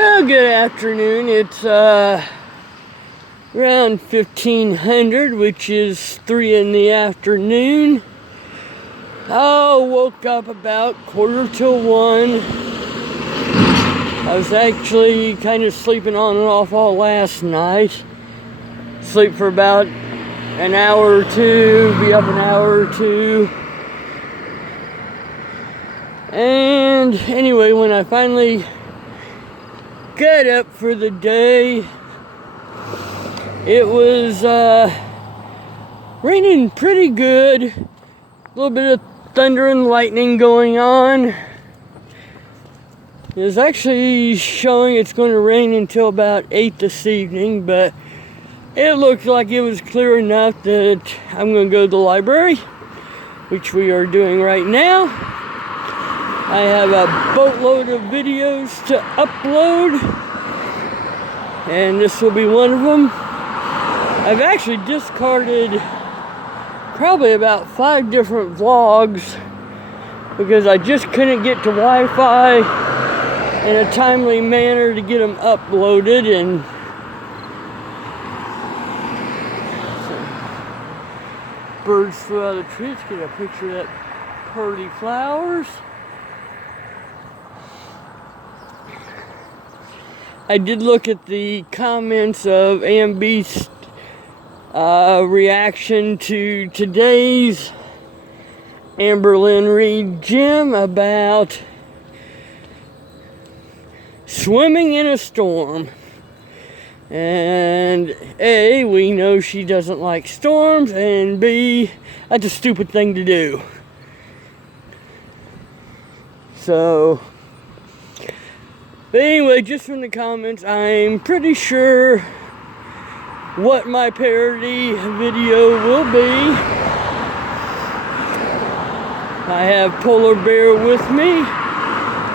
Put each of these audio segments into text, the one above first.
Oh, good afternoon. It's around 1500, which is 3 in the afternoon. Woke up about 1:45. I was actually kind of sleeping on and off all last night. Sleep for about an hour or two, be up an hour or two. And anyway, when I finally got up for the day, it was raining pretty good. A little bit of thunder and lightning going on. It's actually showing it's going to rain until about 8 this evening, but it looked like it was clear enough that I'm going to go to the library, which we are doing right now. I have a boatload of videos to upload, and this will be one of them. I've actually discarded probably about 5 different vlogs because I just couldn't get to Wi-Fi in a timely manner to get them uploaded. And birds flew out of the trees. Get a picture of that pretty flowers. I did look at the comments of AMB's reaction to today's Amberlynn Reid gem about swimming in a storm. And A, we know she doesn't like storms, and B, that's a stupid thing to do. So, but anyway, just from the comments, I'm pretty sure what my parody video will be. I have Polar Bear with me.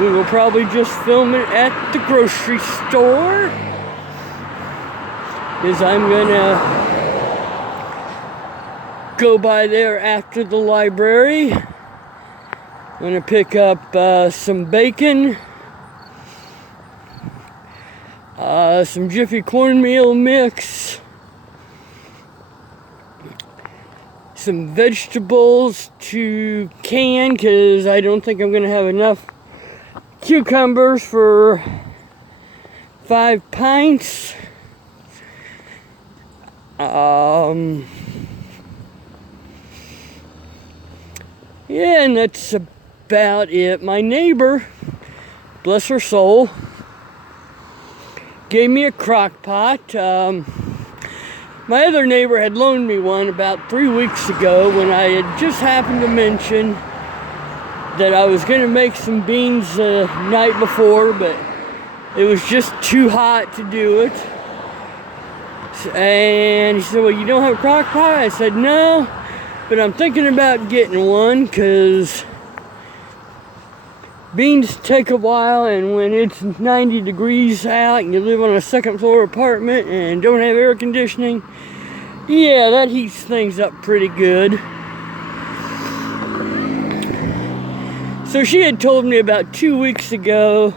We will probably just film it at the grocery store, because I'm gonna go by there after the library. I'm gonna pick up some bacon, some Jiffy cornmeal mix, some vegetables to can, because I don't think I'm going to have enough cucumbers for 5 pints. Yeah, and that's about it. My neighbor, bless her soul, gave me a crock pot. My other neighbor had loaned me one about 3 weeks ago when I had just happened to mention that I was going to make some beans the night before, but it was just too hot to do it. And he said, well, you don't have a crock pot? I said, no, but I'm thinking about getting one, because beans take a while, and when it's 90 degrees out and you live on a second floor apartment and don't have air conditioning, yeah, that heats things up pretty good. So she had told me about 2 weeks ago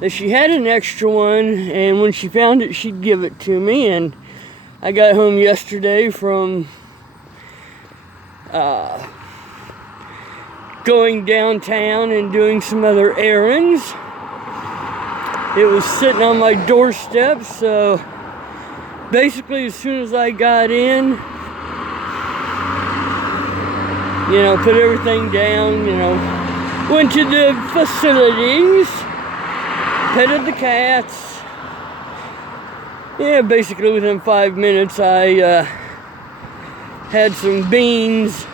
that she had an extra one, and when she found it, she'd give it to me. And I got home yesterday from going downtown and doing some other errands. It was sitting on my doorstep, so basically as soon as I got in, put everything down, went to the facilities, petted the cats. Yeah, basically within 5 minutes I had some beans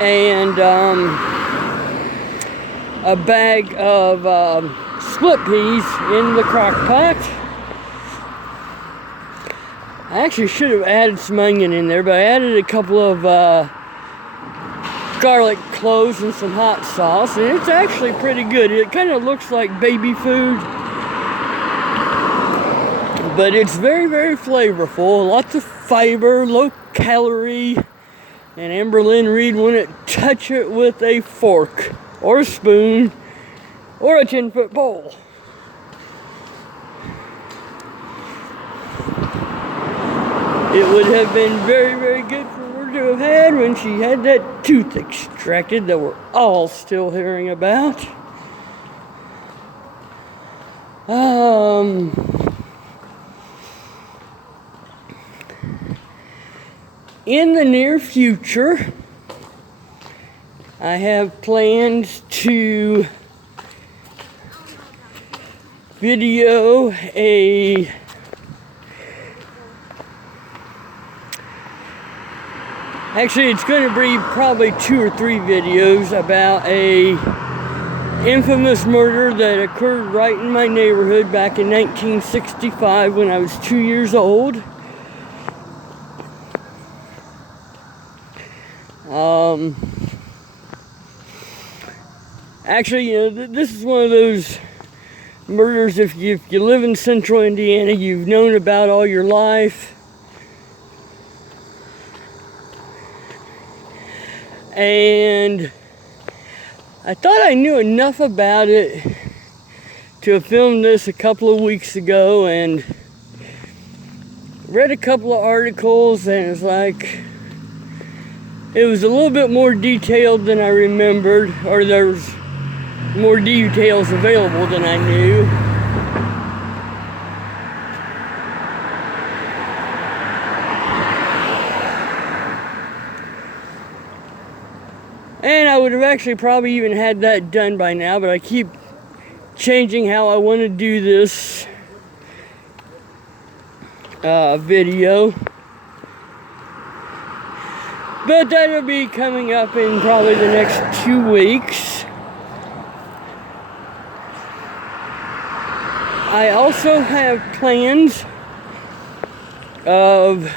and a bag of split peas in the crock pot. I actually should have added some onion in there, but I added a couple of garlic cloves and some hot sauce, and it's actually pretty good. It kind of looks like baby food, but it's very, very flavorful. Lots of fiber, low calorie, and Amberlynn Reid wouldn't touch it with a fork or a spoon or a 10-foot pole. it would have been very, very good for her to have had when she had that tooth extracted that we're all still hearing about. In the near future, I have plans to video actually it's going to be probably 2 or 3 videos about a infamous murder that occurred right in my neighborhood back in 1965 when I was 2 years old. Actually, this is one of those murders, if you live in central Indiana, you've known about all your life. And I thought I knew enough about it to have filmed this a couple of weeks ago, and read a couple of articles, and it's like it was a little bit more detailed than I remembered, or there was more details available than I knew. And I would have actually probably even had that done by now, but I keep changing how I want to do this video. But that'll be coming up in probably the next 2 weeks. I also have plans of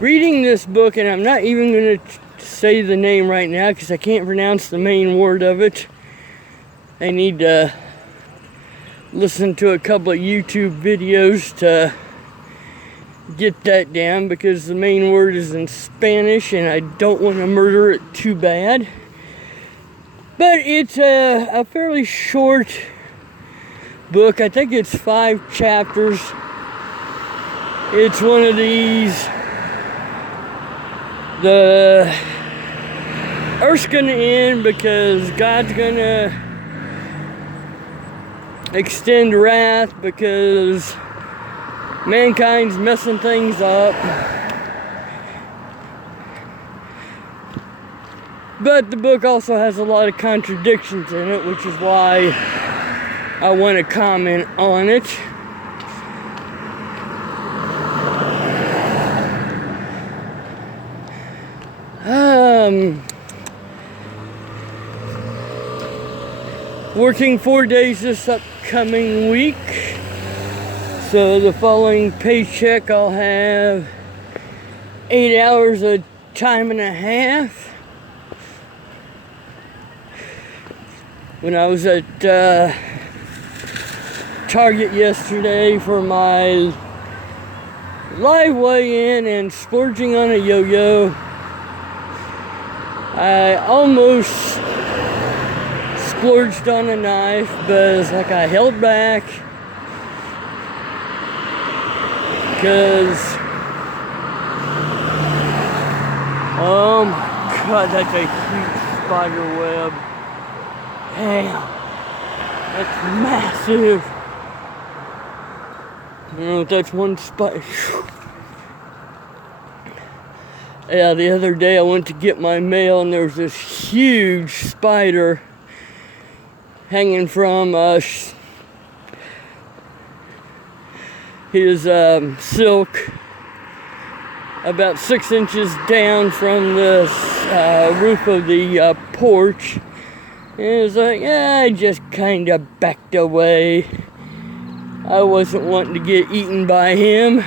reading this book, and I'm not even going to say the name right now because I can't pronounce the main word of it. I need to listen to a couple of YouTube videos to get that down because the main word is in Spanish and I don't want to murder it too bad. But it's a fairly short book. I think it's 5 chapters. It's one of these, the Earth's gonna end because God's gonna extend wrath because mankind's messing things up. But the book also has a lot of contradictions in it, which is why I want to comment on it. Working 4 days this upcoming week. So the following paycheck I'll have 8 hours of time and a half. When I was at Target yesterday for my live weigh-in and splurging on a yo-yo, I almost splurged on a knife, but it's like I held back because, oh my God, that's a huge spider web. Damn, that's massive. I don't know if that's one spider. Yeah, the other day I went to get my mail and there was this huge spider hanging from his silk about 6 inches down from the roof of the porch. And it was like, yeah, I just kind of backed away. I wasn't wanting to get eaten by him.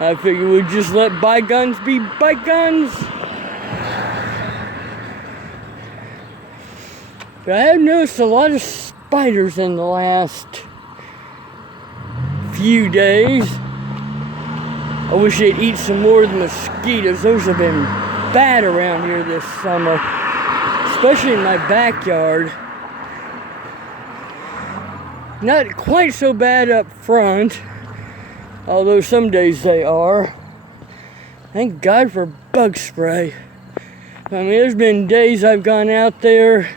I figured we'd just let bygones be bygones. But I have noticed a lot of spiders in the last few days. I wish they'd eat some more of the mosquitoes. Those have been bad around here this summer, especially in my backyard. Not quite so bad up front, Although some days they are. Thank God for bug spray. I mean, there's been days I've gone out there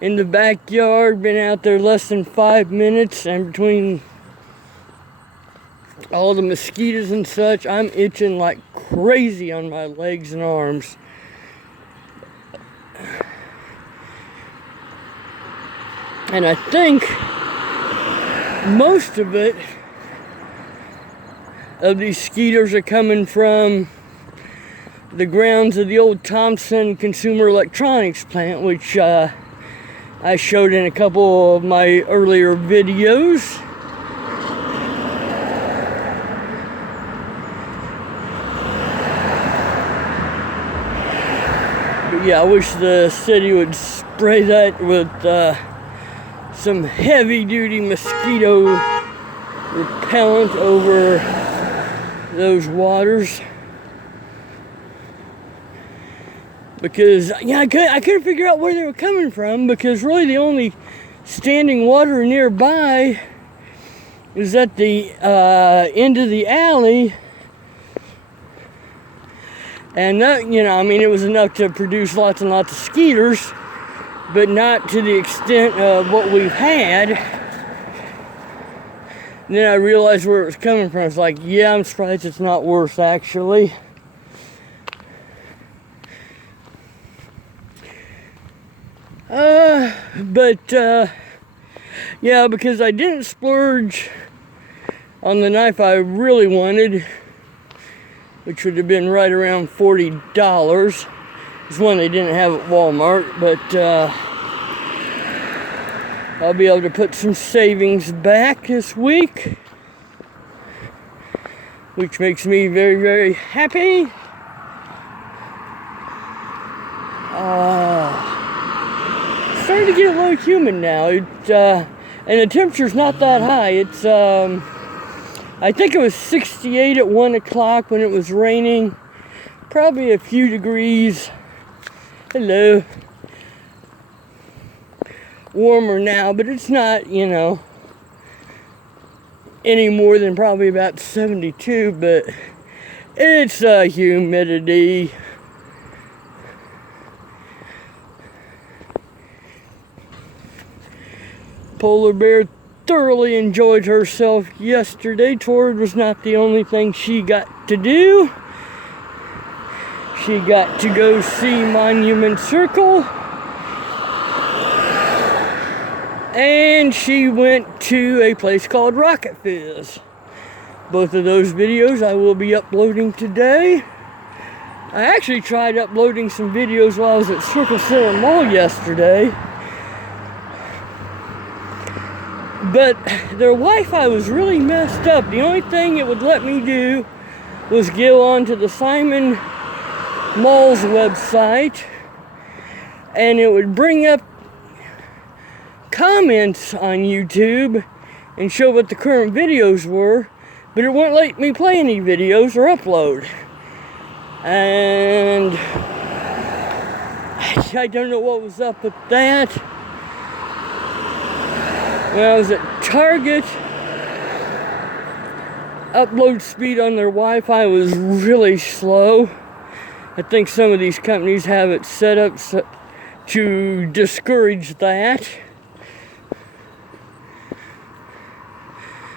in the backyard, been out there less than 5 minutes, and between all the mosquitoes and such, I'm itching like crazy on my legs and arms. And I think most of these mosquitoes are coming from the grounds of the old Thompson Consumer Electronics plant, which I showed in a couple of my earlier videos. But yeah, I wish the city would spray that with some heavy-duty mosquito repellent over those waters. Because, yeah, I couldn't figure out where they were coming from, because really the only standing water nearby is at the end of the alley. And that, you know, I mean, it was enough to produce lots and lots of skeeters, but not to the extent of what we've had. And then I realized where it was coming from. It's like, yeah, I'm surprised it's not worse, actually. Yeah, because I didn't splurge on the knife I really wanted, which would have been right around $40. It's one they didn't have at Walmart, but I'll be able to put some savings back this week, which makes me very, very happy. It's starting to get a little humid now. And the temperature's not that high. It's I think it was 68 at 1 o'clock when it was raining. Probably a few degrees. Hello. Warmer now, but it's not, you know, any more than probably about 72, but it's humidity. Polar Bear thoroughly enjoyed herself yesterday. Torrid was not the only thing she got to do. She got to go see Monument Circle. And she went to a place called Rocket Fizz. Both of those videos I will be uploading today. I actually tried uploading some videos while I was at Circle Center Mall yesterday. But their Wi-Fi was really messed up. The only thing it would let me do was go onto the Simon Mall's website, and it would bring up comments on YouTube and show what the current videos were, but it wouldn't let me play any videos or upload. And I don't know what was up with that. When I was at Target, upload speed on their Wi-Fi was really slow. I think some of these companies have it set up to discourage that.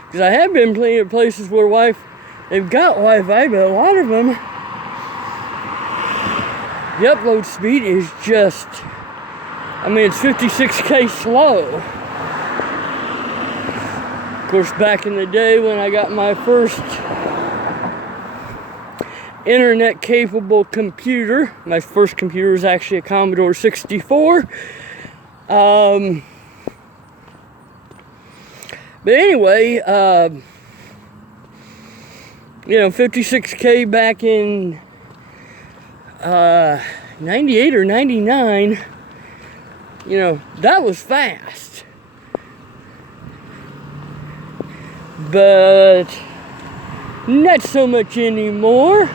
Because I have been playing at places where they've got Wi-Fi, but a lot of them, the upload speed is just, I mean, it's 56K slow. Of course, back in the day when I got my first internet-capable computer, my first computer was actually a Commodore 64. But anyway, you know, 56K back in 98 or 99, you know, that was fast. But not so much anymore.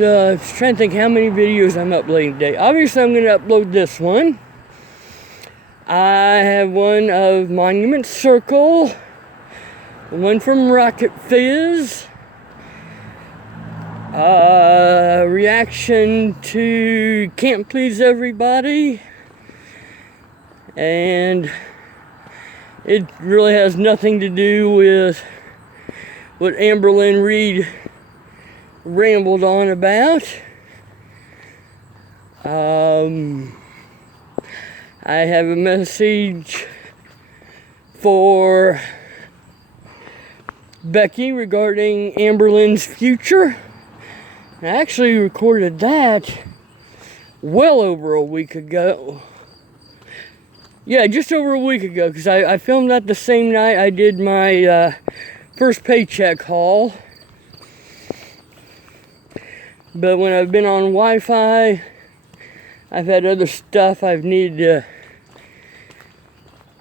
I was trying to think how many videos I'm uploading today. Obviously, I'm going to upload this one. I have one of Monument Circle, one from Rocket Fizz, reaction to Can't Please Everybody, and it really has nothing to do with what Amberlynn Reid rambled on about. I have a message for Becky regarding Amberlynn's future. I actually recorded that well over a week ago. Yeah, just over a week ago, because I filmed that the same night I did my first paycheck haul. But when I've been on Wi-Fi, I've had other stuff I've needed to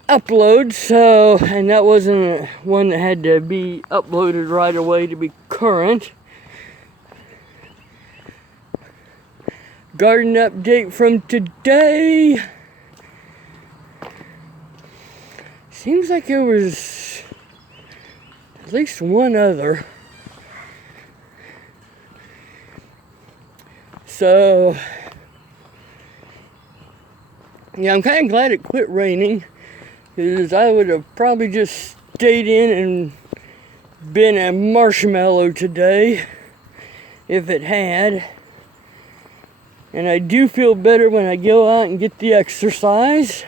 upload, so, and that wasn't one that had to be uploaded right away to be current. Garden update from today. Seems like there was at least one other. So, yeah, I'm kind of glad it quit raining, because I would have probably just stayed in and been a marshmallow today if it had. And I do feel better when I go out and get the exercise.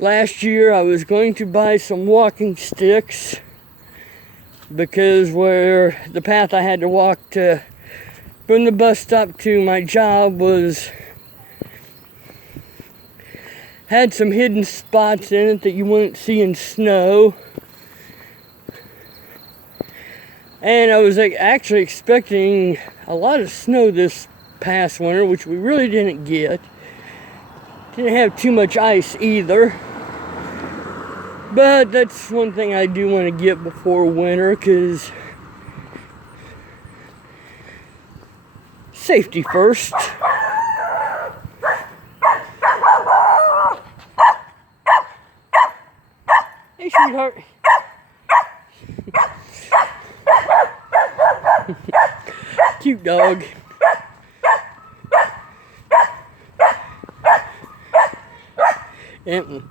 Last year I was going to buy some walking sticks, because where the path I had to walk to from the bus stop to my job had some hidden spots in it that you wouldn't see in snow. And I was actually expecting a lot of snow this past winter, which we really didn't get. Didn't have too much ice either. But that's one thing I do want to get before winter, because safety first. Hey, sweetheart. Cute dog. And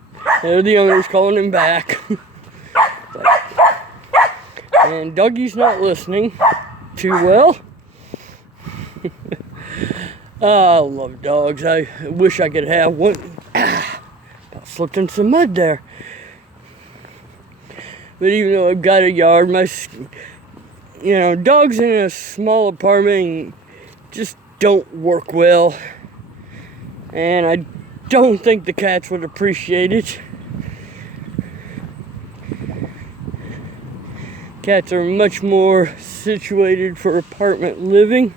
there the owner's calling him back. And Dougie's not listening too well. Oh, I love dogs. I wish I could have one. About slipped in some mud there. But even though I've got a yard, dogs in a small apartment just don't work well. And I don't think the cats would appreciate it. Cats are much more situated for apartment living.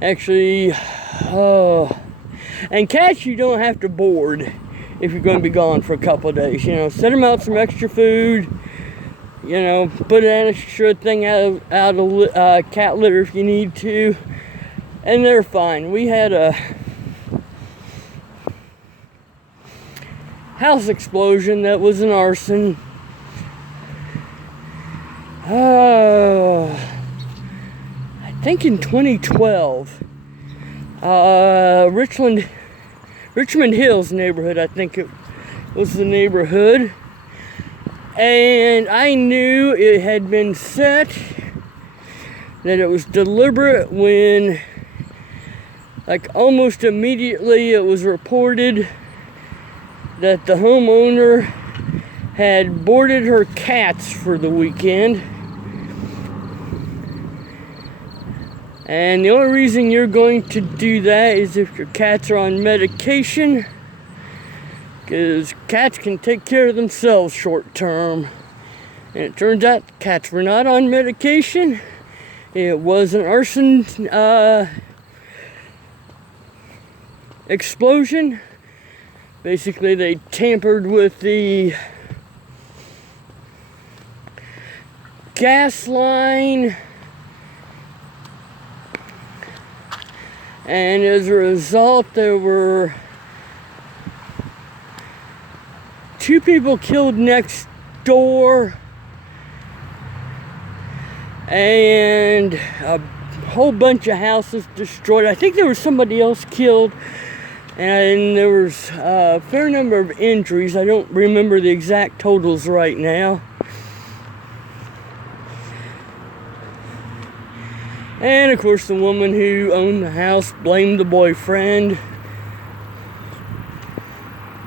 Actually, and cats you don't have to board if you're going to be gone for a couple of days. Set them out some extra food. Put an extra thing out of cat litter if you need to. And they're fine. We had a house explosion that was an arson. I think in 2012. Richmond Hills neighborhood, I think it was the neighborhood. And I knew it had been set, that it was deliberate when, almost immediately it was reported that the homeowner had boarded her cats for the weekend. And the only reason you're going to do that is if your cats are on medication, because cats can take care of themselves short term. And it turns out cats were not on medication. It was an arson explosion. Basically, they tampered with the gas line. And as a result, there were 2 people killed next door and a whole bunch of houses destroyed. I think there was somebody else killed, and there was a fair number of injuries. I don't remember the exact totals right now. And of course, the woman who owned the house blamed the boyfriend.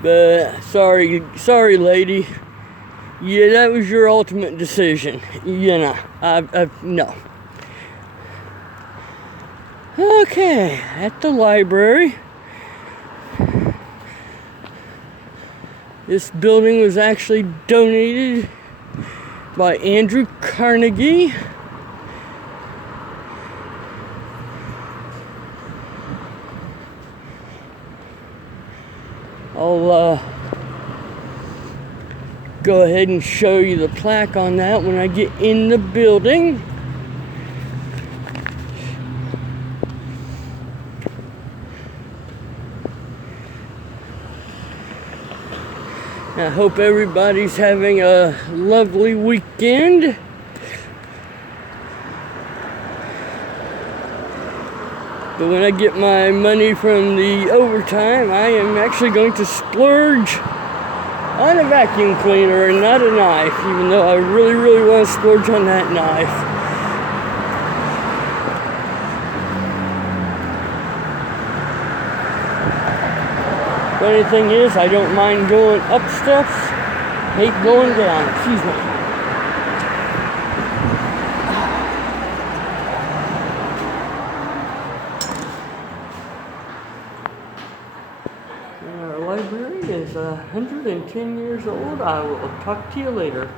But sorry, lady. Yeah, that was your ultimate decision. You know, no. Okay, at the library. This building was actually donated by Andrew Carnegie. I'll go ahead and show you the plaque on that when I get in the building. I hope everybody's having a lovely weekend. But when I get my money from the overtime, I am actually going to splurge on a vacuum cleaner and not a knife, even though I really, really want to splurge on that knife. Funny thing is, I don't mind going up steps, hate going down. Excuse me. Our library is 110 years old. I will talk to you later.